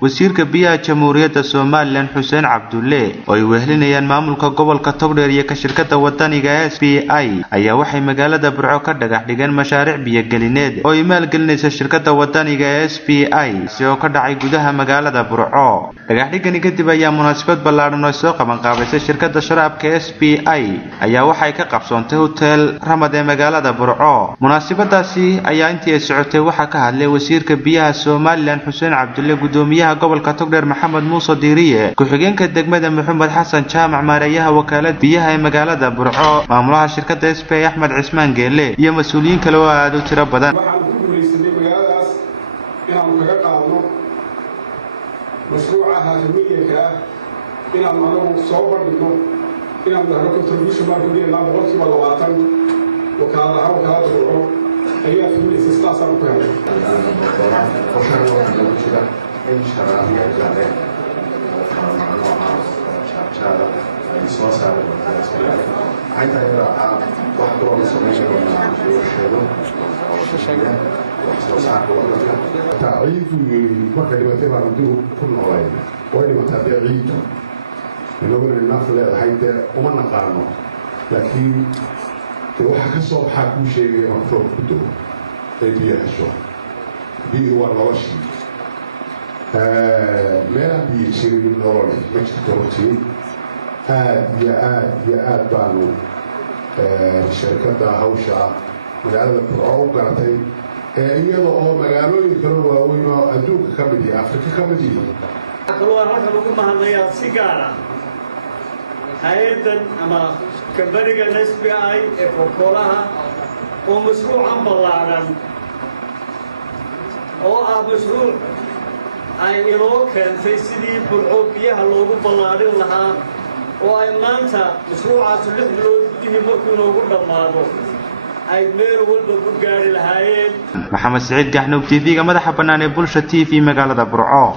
wasiirka biyaha Jamhuuriyadda Soomaaliland Xuseen Cabdulle oo ay wehelinayaan maamulka gobolka Togdheer iyo ka shirkadda wadaniga SPI ayaa waxay magaalada Burco ka dhagax dhigeen mashaariic biyo gelineed oo ay maalgelinaysa shirkadda wadaniga SPI si oo ka dhacay gudaha magaalada Burco. Dhagax dhigani kadib ayaa munaasabad ballaaran oo soo qaban qaabaysay shirkadda sharaabka SPI ayaa waxay ka qabsoontay hotel Ramad ee magaalada Burco. Munaasabadaasi ayaa intii ay socotay waxa ka hadlay wasiirka biyaha Soomaaliland Xuseen Cabdulle, gudoomiyaha gobolka Togdheer Maxamed Muuse Diiriye, ku-xigeenka degmada Maxamed Xasan Jaamac, maareeyaha wakaalada biyaha ee magaalada Burco, maamulaha shirkadda SPI Axmed Cismaan Geelle iyo mas'uuliyiin kale oo aad u tiro badan. waxaan ku guuleysanay magaaladaas inaan kaga qaadno mashruuca haafimilyanka ah inaan anagu soo bandhigno inaan dhahno contribution marketing boqolkiiba 20 wakaaladaha wakaalada Burco ayaa fiilaysa sidaasaan ku helay. تعيد marka dhibaatay baan dib ku noolay way dhibaatay ciid inagoo nafta leedahay uma naqaano laakiin waxa ka soo baxaa ku sheegay oo roob ku dhow ay biyaha soo biyo waa noloshii meelaha biyo jirin nolol ma jirto waqti aad baanu shirkadda hawsha magaalada Burco u garatay iyada oo magaalooyin kale waaweyn oo adduunka ka mid ah Afrika ka mid ah kaloo halka lagu mahadnayaa si gaar ah hay'adan ama kambaniga SPI ee Koolaha oo mashruucan ballaaran oo mashruuc ay inoo keentay sidii Burco biyaha loogu ballaarin lahaa oo ay maanta mashruucaas 6 bilood gudihii markuu inoogu dhammaado ay meel walba ku gaari lahaayeen. Maxamed Saciid Gaxnug TV-ga madaxa bannaan ee Bulsha TV magaalada Burco.